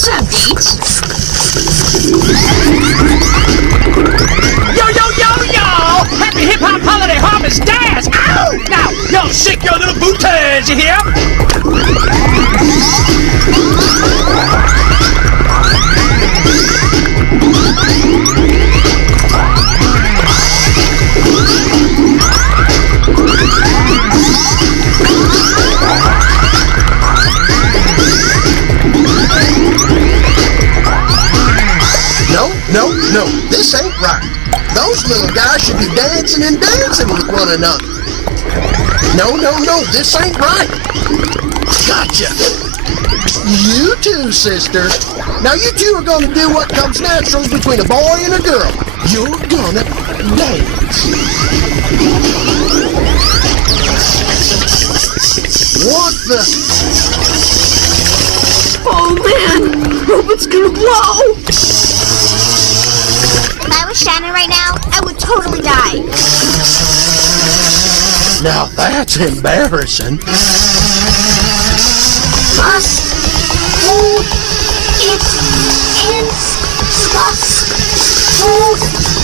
doesn't beat. Yo, yo, yo, yo! Happy Hip Hop Holiday Harvest Dance! Ow! Now, y'all shake your little booties, you hear? No, this ain't right. Those little guys should be dancing and dancing with one another. No, this ain't right. Gotcha. You too, sister. Now you two are gonna do what comes natural between a boy and a girl. You're gonna dance. What the? Oh man, hope it's gonna blow. If I was Shannon right now, I would totally die. Now that's embarrassing. Must hold it in. Must hold